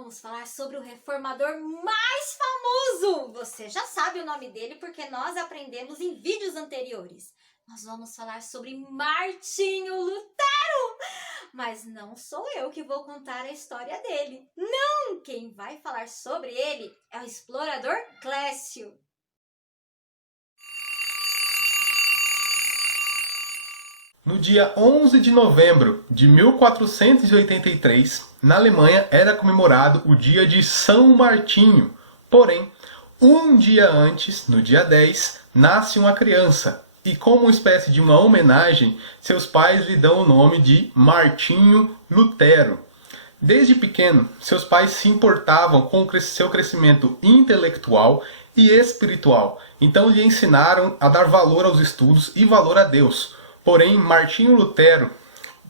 vamos falar sobre o reformador mais famoso. Você já sabe o nome dele porque nós aprendemos em vídeos anteriores. Nós vamos falar sobre Martinho Lutero. Mas não sou eu que vou contar a história dele. Não! Quem vai falar sobre ele é o explorador Clécio. No dia 11 de novembro de 1483, na Alemanha era comemorado o dia de São Martinho. Porém, um dia antes, no dia 10, nasce uma criança. E como espécie de uma homenagem, seus pais lhe dão o nome de Martinho Lutero. Desde pequeno, seus pais se importavam com seu crescimento intelectual e espiritual. Então lhe ensinaram a dar valor aos estudos e valor a Deus. Porém, Martinho Lutero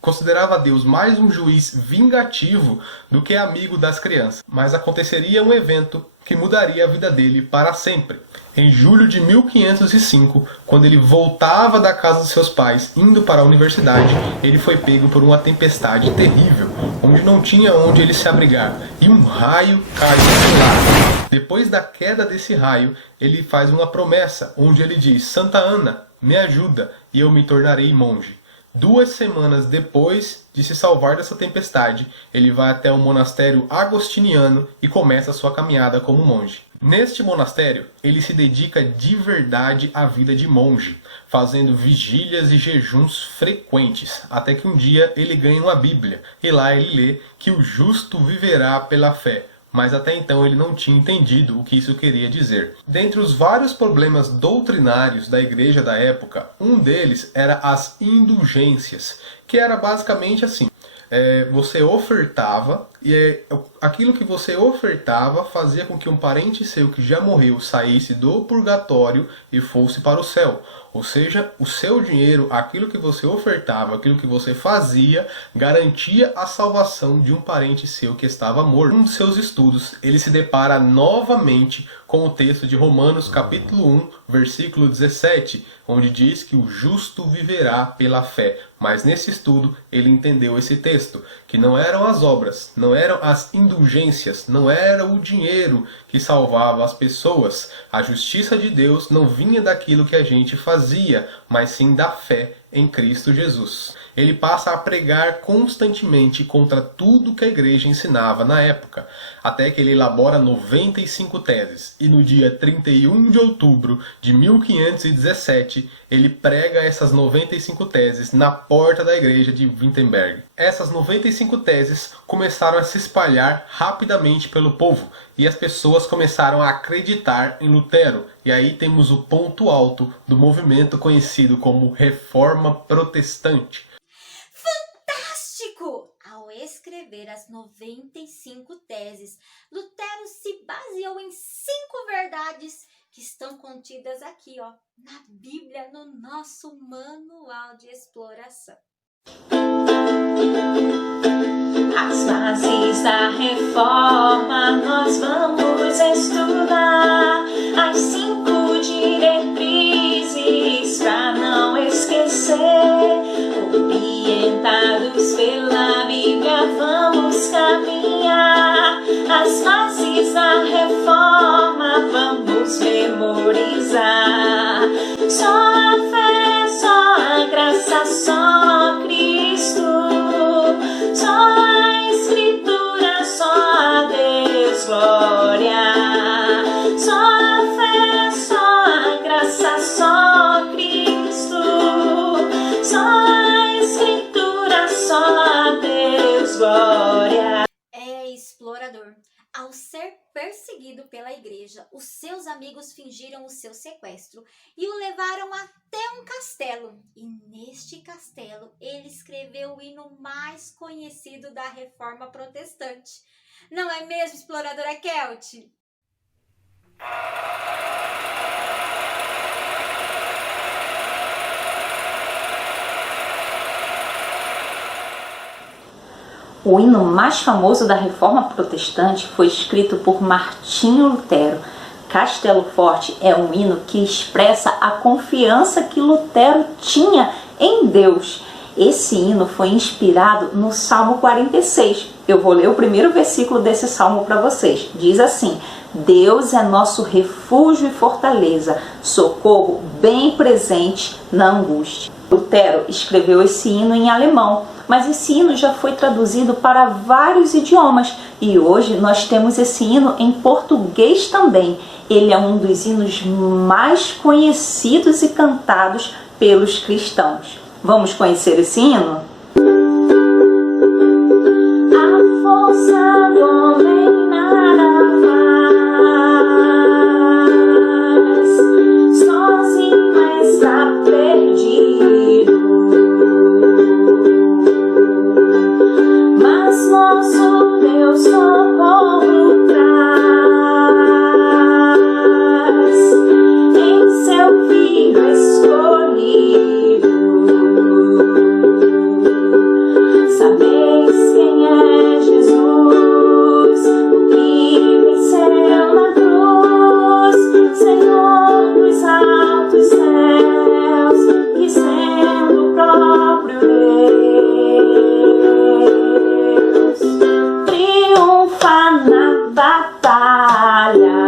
considerava Deus mais um juiz vingativo do que amigo das crianças. Mas aconteceria um evento que mudaria a vida dele para sempre. Em julho de 1505, quando ele voltava da casa dos seus pais, indo para a universidade, ele foi pego por uma tempestade terrível, onde não tinha onde ele se abrigar, e um raio caiu do lado. Depois da queda desse raio, ele faz uma promessa, onde ele diz: Santa Ana, me ajuda, e eu me tornarei monge. 2 semanas depois de se salvar dessa tempestade, ele vai até o monastério agostiniano e começa a sua caminhada como monge. Neste monastério, ele se dedica de verdade à vida de monge, fazendo vigílias e jejuns frequentes, até que um dia ele ganha uma Bíblia, e lá ele lê que o justo viverá pela fé. Mas até então ele não tinha entendido o que isso queria dizer. Dentre os vários problemas doutrinários da igreja da época, um deles era as indulgências, que era basicamente assim: você ofertava, e aquilo que você ofertava fazia com que um parente seu que já morreu saísse do purgatório e fosse para o céu. Ou seja, o seu dinheiro, aquilo que você ofertava, aquilo que você fazia, garantia a salvação de um parente seu que estava morto. Em um dos seus estudos, ele se depara novamente com o texto de Romanos capítulo 1, versículo 17, onde diz que o justo viverá pela fé. Mas nesse estudo, ele entendeu esse texto, que não eram as obras, não eram as indulgências, não era o dinheiro que salvava as pessoas. A justiça de Deus não vinha daquilo que a gente fazia, mas sim da fé em Cristo Jesus. Ele passa a pregar constantemente contra tudo que a igreja ensinava na época, até que ele elabora 95 teses. E no dia 31 de outubro de 1517, ele prega essas 95 teses na porta da igreja de Wittenberg. Essas 95 teses começaram a se espalhar rapidamente pelo povo, e as pessoas começaram a acreditar em Lutero. E aí temos o ponto alto do movimento conhecido como Reforma Protestante. Fantástico! Ao escrever as 95 teses, Lutero se baseou em 5 verdades que estão contidas aqui, ó, na Bíblia, no nosso manual de exploração. As bases da reforma nós vamos estudar, as 5 diretrizes pra não esquecer. Orientados pela Bíblia vamos caminhar, as bases da reforma vamos memorizar. Só a fé, só a graça, só Cristo, só a Escritura, só a Deus glória. Só a fé, só a graça, só Cristo, só a Escritura, só a Deus glória. Explorador. Ao ser perseguido pela igreja, os seus amigos fingiram o seu sequestro e o levaram até um castelo. E neste castelo, ele escreveu o hino mais conhecido da Reforma Protestante. Não é mesmo, exploradora Kelt? O hino mais famoso da Reforma Protestante foi escrito por Martinho Lutero. Castelo Forte é um hino que expressa a confiança que Lutero tinha em Deus. Esse hino foi inspirado no Salmo 46. Eu vou ler o primeiro versículo desse salmo para vocês. Diz assim: Deus é nosso refúgio e fortaleza, socorro bem presente na angústia. Lutero escreveu esse hino em alemão, mas esse hino já foi traduzido para vários idiomas e hoje nós temos esse hino em português também. Ele é um dos hinos mais conhecidos e cantados pelos cristãos. Vamos conhecer esse hino? A força do homem nada faz, sozinho está perdido, mas nosso Deus socorro traz em seu Filho escolhido. Sabeis quem é Jesus, o que venceu na cruz, Senhor dos altos céus, que sendo o próprio Deus, triunfa na batalha.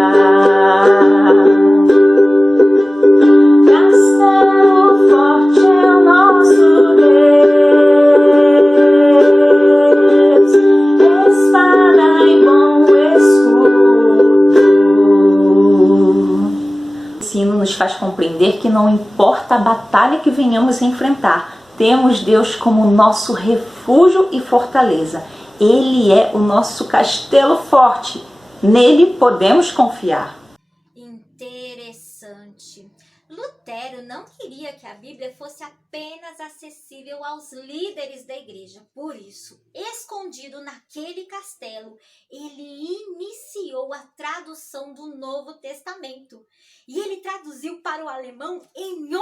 Castelo forte é o nosso Deus, espada e bom escudo. Esse hino nos faz compreender que não importa a batalha que venhamos a enfrentar, temos Deus como nosso refúgio e fortaleza. Ele é o nosso castelo forte. Nele podemos confiar. Interessante. Lutero não queria que a Bíblia fosse apenas acessível aos líderes da igreja. Por isso, escondido naquele castelo, ele iniciou a tradução do Novo Testamento. E ele traduziu para o alemão em 11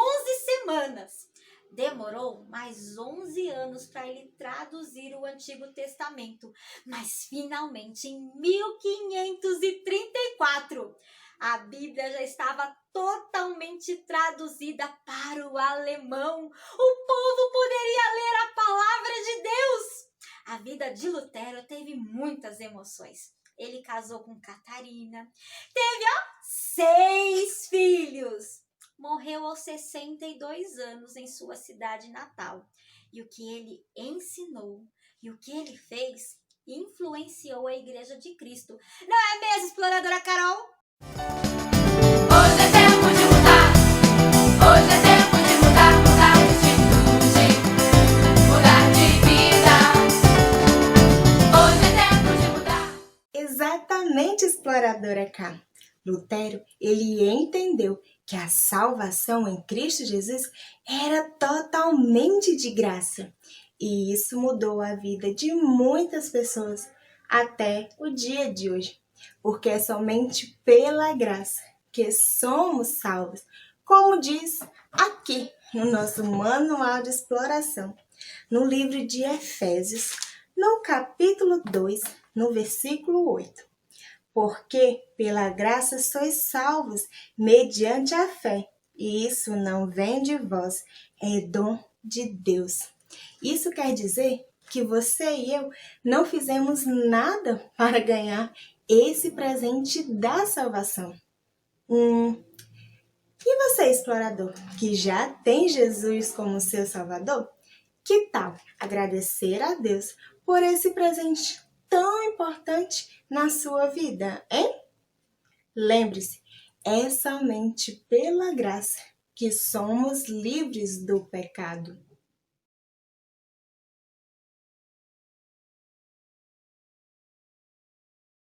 semanas. Demorou mais 11 anos para ele traduzir o Antigo Testamento, mas finalmente em 1534 a Bíblia já estava totalmente traduzida para o alemão. O povo poderia ler a palavra de Deus. A vida de Lutero teve muitas emoções. Ele casou com Catarina, teve 6 filhos. Morreu aos 62 anos em sua cidade natal. E o que ele ensinou e o que ele fez influenciou a Igreja de Cristo. Não é mesmo, exploradora Carol? Hoje é tempo de mudar. Hoje é tempo de mudar, mudar de atitude, mudar de vida. Hoje é tempo de mudar. Exatamente, exploradora K. Lutero, ele entendeu que a salvação em Cristo Jesus era totalmente de graça. E isso mudou a vida de muitas pessoas até o dia de hoje. Porque é somente pela graça que somos salvos, como diz aqui no nosso manual de exploração, no livro de Efésios, no capítulo 2, no versículo 8. Porque pela graça sois salvos mediante a fé, e isso não vem de vós, é dom de Deus. Isso quer dizer que você e eu não fizemos nada para ganhar esse presente da salvação. E você, explorador, que já tem Jesus como seu Salvador? Que tal agradecer a Deus por esse presente tão importante na sua vida, hein? Lembre-se, é somente pela graça que somos livres do pecado.